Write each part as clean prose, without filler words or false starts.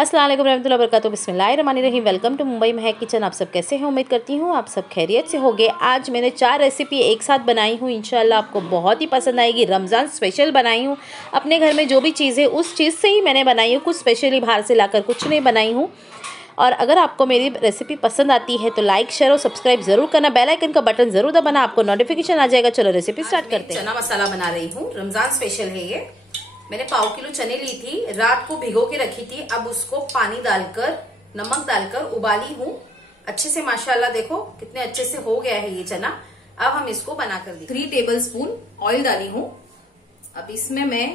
अस्सलाम वालेकुम रहमतुल्लाहि व बरकातुहू। बिस्मिल्लाहिर्रहमानिर्रहीम। Welcome to Mumbai Mahak kitchen. आप सब कैसे हैं? उम्मीद करती हूँ आप सब खैरियत से होंगे। आज मैंने 4 रेसिपी एक साथ बनाई हूँ, इंशाल्लाह आपको बहुत ही पसंद आएगी। रमज़ान स्पेशल बनाई हूँ। अपने घर में जो भी चीज़ है उस चीज़ से ही मैंने बनाई हूँ, कुछ स्पेशली बाहर से लाकर कुछ नहीं बनाई हूँ। और अगर आपको मेरी रेसिपी पसंद आती है तो लाइक शेयर और सब्सक्राइब ज़रूर करना, बेल आइकन का बटन ज़रूर दबाना, आपको नोटिफिकेशन आ जाएगा। चलो रेसिपी स्टार्ट करते हैं। चना मसाला बना रही हूँ, रमजान स्पेशल है ये। मैंने पाव किलो चने ली थी, रात को भिगो के रखी थी। अब उसको पानी डालकर नमक डालकर उबाली हूँ अच्छे से। माशाल्लाह देखो कितने अच्छे से हो गया है ये चना। अब हम इसको बनाकर दी। 3 टेबल स्पून ऑयल डाली हूँ। अब इसमें मैं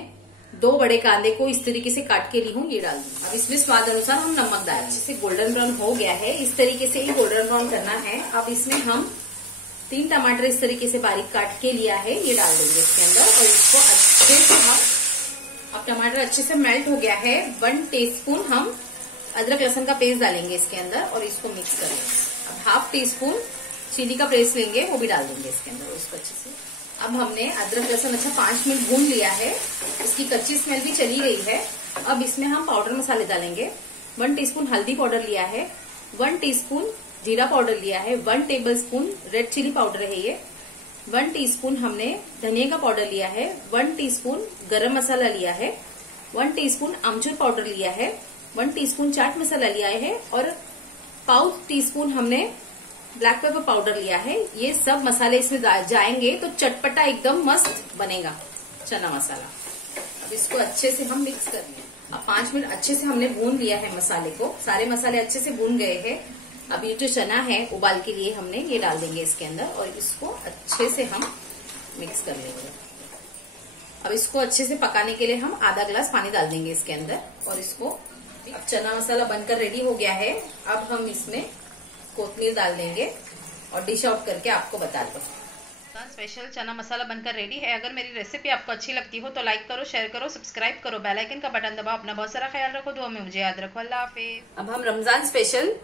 2 बड़े कांदे को इस तरीके से काट के ली हूँ, ये डाल दी। अब इसमें स्वाद अनुसार हम नमक डालें। अच्छे से गोल्डन ब्राउन हो गया है, इस तरीके से ही गोल्डन ब्राउन करना है। अब इसमें हम 3 टमाटर इस तरीके से बारीक काट के लिया है, ये डाल देंगे इसके अंदर और इसको अच्छे से हम। अब टमाटर अच्छे से मेल्ट हो गया है। 1 टीस्पून हम अदरक लहसुन का पेस्ट डालेंगे इसके अंदर और इसको मिक्स करेंगे। अब 1/2 टीस्पून चिली का पेस्ट लेंगे, वो भी डाल देंगे इसके अंदर उसको अच्छे से। अब हमने अदरक लहसुन अच्छा 5 मिनट भून लिया है, इसकी कच्ची स्मेल भी चली गई है। अब इसमें हम पाउडर मसाले डालेंगे। 1 टीस्पून हल्दी पाउडर लिया है, 1 टीस्पून जीरा पाउडर लिया है, 1 tablespoon red chilli powder है ये, 1 टीस्पून हमने धनिया का पाउडर लिया है, 1 टीस्पून गरम मसाला लिया है, 1 टीस्पून आमचूर पाउडर लिया है, 1 टीस्पून चाट मसाला लिया है और 1/4 टीस्पून हमने ब्लैक पेपर पाउडर लिया है। ये सब मसाले इसमें जाएंगे तो चटपटा एकदम मस्त बनेगा चना मसाला। अब इसको अच्छे से हम मिक्स कर लें। अब 5 मिनट अच्छे से हमने भून लिया है मसाले को, सारे मसाले अच्छे से भून गए हैं। अब ये जो चना है उबाल के लिए हमने ये डाल देंगे इसके अंदर और इसको अच्छे से हम मिक्स कर लेंगे। अब इसको अच्छे से पकाने के लिए हम आधा ग्लास पानी डाल देंगे इसके अंदर और इसको। अब चना मसाला बनकर रेडी हो गया है। अब हम इसमें कोथिमीर डाल देंगे और डिश आउट करके आपको बताते हैं। स्पेशल चना मसाला बनकर रेडी है। अगर मेरी रेसिपी आपको अच्छी लगती हो तो लाइक करो, शेयर करो, सब्सक्राइब करो, बेल आइकन का बटन दबाओ। अपना बहुत सारा ख्याल रखो, दुआ में मुझे याद रखो। अल्लाह हाफिज। अब हम रमजान स्पेशल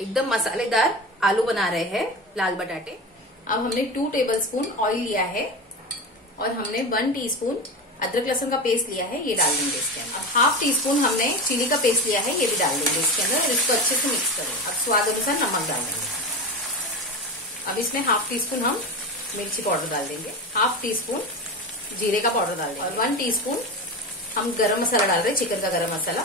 एकदम मसालेदार आलू बना रहे हैं, लाल बटाटे। अब हमने 2 टेबल स्पून ऑयल लिया है और हमने 1 टीस्पून अदरक लहसुन का पेस्ट लिया है, ये डाल देंगे इसके अंदर। अब 1/2 टीस्पून हमने चिली का पेस्ट लिया है, ये भी डाल देंगे इसके अंदर और इसको अच्छे से मिक्स करेंगे। अब स्वाद अनुसार नमक डाल देंगे। अब इसमें 1/2 टीस्पून हम मिर्ची पाउडर डाल देंगे, 1/2 टीस्पून जीरे का पाउडर डाल देंगे और 1 टीस्पून हम गरम मसाला डाल रहे हैं, चिकन का गरम मसाला।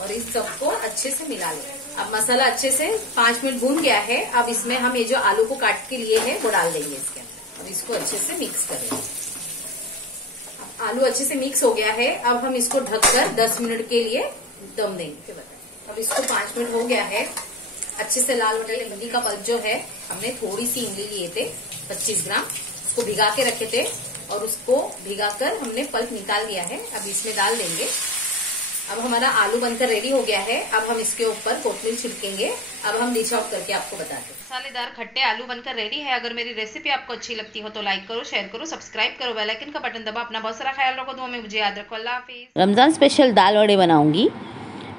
और इस सबको अच्छे से मिला लेंगे। अब मसाला अच्छे से 5 मिनट भून गया है। अब इसमें हम ये जो आलू को काट के लिए है वो डाल देंगे इसके अंदर और इसको अच्छे से मिक्स करेंगे। अब आलू अच्छे से मिक्स हो गया है। अब हम इसको ढककर 10 मिनट के लिए दम देंगे। अब इसको 5 मिनट हो गया है। अच्छे से लाल बटे इमली का पल्प जो है, हमने थोड़ी सी इमली लिए थे 25 ग्राम, उसको भिगा के रखे थे और उसको भिगाकर हमने पल्प निकाल लिया है। अब इसमें डाल देंगे। अब हमारा आलू बनकर रेडी हो गया है। अब हम इसके ऊपर कोथिमीर छिड़केंगे। अब हम डिश आउट करके आपको बताते हैं। मसालेदार खट्टे आलू बनकर रेडी है। अगर मेरी रेसिपी आपको अच्छी लगती हो तो लाइक करो, शेयर करो, सब्सक्राइब करो, बेल आइकन का बटन दबाओ। अपना बहुत सारा ख्याल रखो, दुआ में मुझे याद रखो। अल्लाह हाफिज। रमज़ान स्पेशल दाल वड़े बनाऊंगी।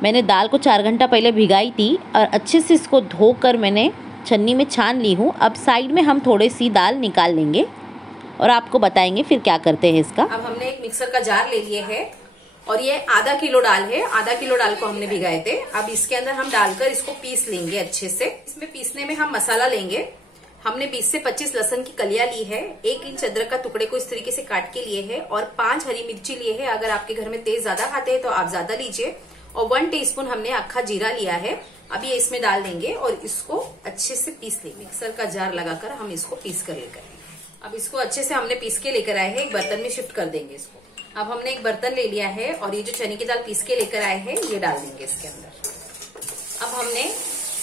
मैंने दाल को 4 घंटा पहले भिगाई थी और अच्छे से इसको धोकर मैंने छन्नी में छान ली हूँ। अब साइड में हम थोड़ी सी दाल निकाल लेंगे और आपको बताएंगे फिर क्या करते हैं इसका। अब हमने एक मिक्सर का जार ले लिए है और ये आधा किलो दाल है, आधा किलो दाल को हमने भिगाए थे। अब इसके अंदर हम डालकर इसको पीस लेंगे अच्छे से। इसमें पीसने में हम मसाला लेंगे। हमने 20 से 25 लहसुन की कलियां ली है, 1 इंच अदरक का टुकड़े को इस तरीके से काट के लिए है और 5 हरी मिर्ची लिए है। अगर आपके घर में तेज ज्यादा खाते हैं तो आप ज्यादा लीजिए। और 1 टीस्पून हमने अक्खा जीरा लिया है। अब ये इसमें डाल देंगे और इसको अच्छे से पीस लेंगे। मिक्सर का जार लगाकर हम इसको पीस कर लेकर आएंगे। अब इसको अच्छे से हमने पीस के लेकर आए हैं, एक बर्तन में शिफ्ट कर देंगे इसको। अब हमने एक बर्तन ले लिया है और ये जो चने की दाल पीस के लेकर आए हैं ये डाल देंगे इसके अंदर। अब हमने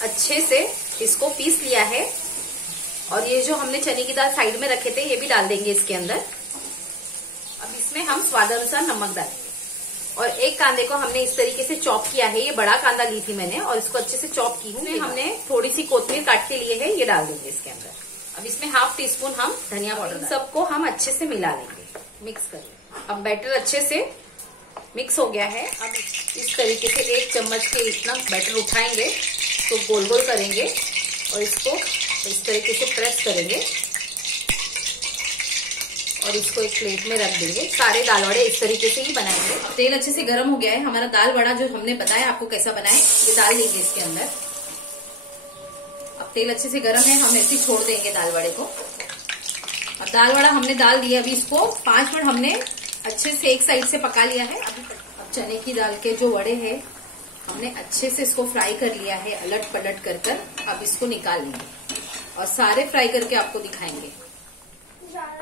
अच्छे से इसको पीस लिया है और ये जो हमने चने की दाल साइड में रखे थे ये भी डाल देंगे इसके अंदर। अब इसमें हम स्वाद अनुसार नमक डालेंगे और एक कांदे को हमने इस तरीके से चॉप किया है। ये बड़ा कांदा ली थी मैंने और इसको अच्छे से चॉप की हूँ। हमने थोड़ी सी कोथिमीर काट के लिए है, ये डाल देंगे इसके अंदर। अब इसमें 1/2 टीस्पून हम धनिया पाउडर, सबको हम अच्छे से मिला लेंगे, मिक्स कर लेंगे। अब बैटर अच्छे से मिक्स हो गया है। अब इस तरीके से 1 चम्मच के इतना बैटर उठाएंगे तो गोल गोल करेंगे और इसको इस तरीके से प्रेस करेंगे और इसको एक प्लेट में रख देंगे। सारे दाल वड़े इस तरीके से ही बनाएंगे। तेल अच्छे से गर्म हो गया है। हमारा दाल वड़ा जो हमने बताया आपको कैसा बनाए, ये डाल देंगे इसके अंदर। अब तेल अच्छे से गर्म है, हम ऐसे छोड़ देंगे दाल वड़े को। अब दाल वड़ा हमने डाल दिया। अभी इसको 5 मिनट हमने अच्छे से एक साइड से पका लिया है। अब चने की दाल के जो वड़े हैं हमने अच्छे से इसको फ्राई कर लिया है, अलट पलट कर कर। अब इसको निकाल लेंगे और सारे फ्राई करके आपको दिखाएंगे।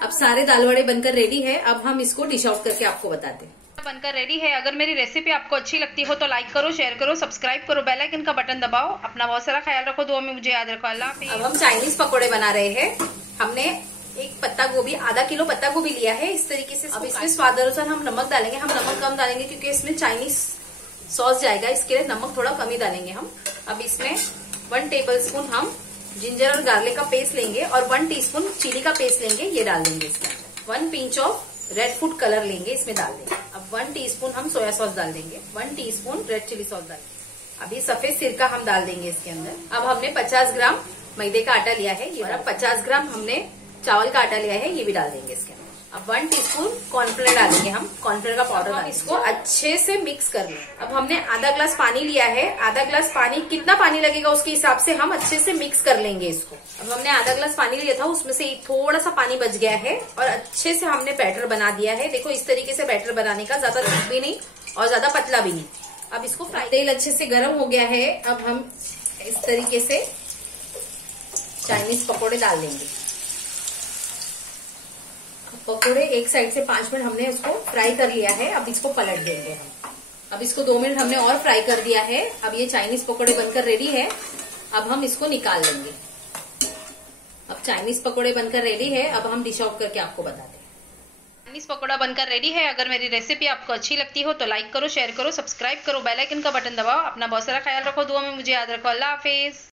अब सारे दाल वड़े बनकर रेडी है। अब हम इसको डिश आउट करके आपको बताते हैं। बनकर रेडी है। अगर मेरी रेसिपी आपको अच्छी लगती हो तो लाइक करो, शेयर करो, सब्सक्राइब करो, बेल आइकन का बटन दबाओ। अपना बहुत सारा ख्याल रखो, दुआ में मुझे याद रखो। अल्लाह हाफिज़। अब हम चाइनीज पकोड़े बना रहे हैं। हमने एक पत्ता गोभी, आधा किलो पत्ता गोभी लिया है इस तरीके से। अब इसमें स्वाद अनुसार हम नमक डालेंगे। हम नमक कम डालेंगे क्योंकि इसमें चाइनीज सॉस जाएगा, इसके लिए नमक थोड़ा कम ही डालेंगे हम। अब इसमें 1 टेबलस्पून हम जिंजर और गार्लिक का पेस्ट लेंगे और 1 टीस्पून चिली का पेस्ट लेंगे, ये डाल देंगे इसके अंदर। 1 pinch of red food colour लेंगे, इसमें डाल देंगे। अब 1 टीस्पून हम सोया सॉस डाल देंगे, 1 टीस्पून रेड चिली सॉस डालेंगे। अभी सफेद सिरका हम डाल देंगे इसके अंदर। अब हमने 50 ग्राम मैदे का आटा लिया है, ये 50 ग्राम हमने चावल का आटा लिया है, ये भी डाल देंगे इसके अंदर। अब 1 टीस्पून कॉर्नफ्लोर डालेंगे हम, कॉर्नफ्लोर का पाउडर। हम इसको अच्छे से मिक्स कर लें। अब हमने आधा ग्लास पानी लिया है, आधा ग्लास पानी, कितना पानी लगेगा उसके हिसाब से हम अच्छे से मिक्स कर लेंगे इसको। अब हमने आधा ग्लास पानी लिया था, उसमें से थोड़ा सा पानी बच गया है और अच्छे से हमने बैटर बना दिया है। देखो इस तरीके से बैटर बनाने का, ज्यादा थिक भी नहीं और ज्यादा पतला भी नहीं। अब इसको फ्राई, तेल अच्छे से गर्म हो गया है। अब हम इस तरीके से चाइनीज पकौड़े डाल देंगे। पकोड़े एक साइड से 5 मिनट हमने इसको फ्राई कर लिया है। अब इसको पलट देंगे हम। अब इसको 2 मिनट हमने और फ्राई कर दिया है। अब ये चाइनीज पकोड़े बनकर रेडी है। अब हम इसको निकाल लेंगे। अब चाइनीज पकोड़े बनकर रेडी है। अब हम डिश आउट करके आपको बताते हैं। चाइनीज पकोड़ा बनकर रेडी है। अगर मेरी रेसिपी आपको अच्छी लगती हो तो लाइक करो, शेयर करो, सब्सक्राइब करो, बेल आइकन का बटन दबाओ। अपना बहुत सारा ख्याल रखो, दुआ में मुझे याद रखो। अल्लाह हाफिज़।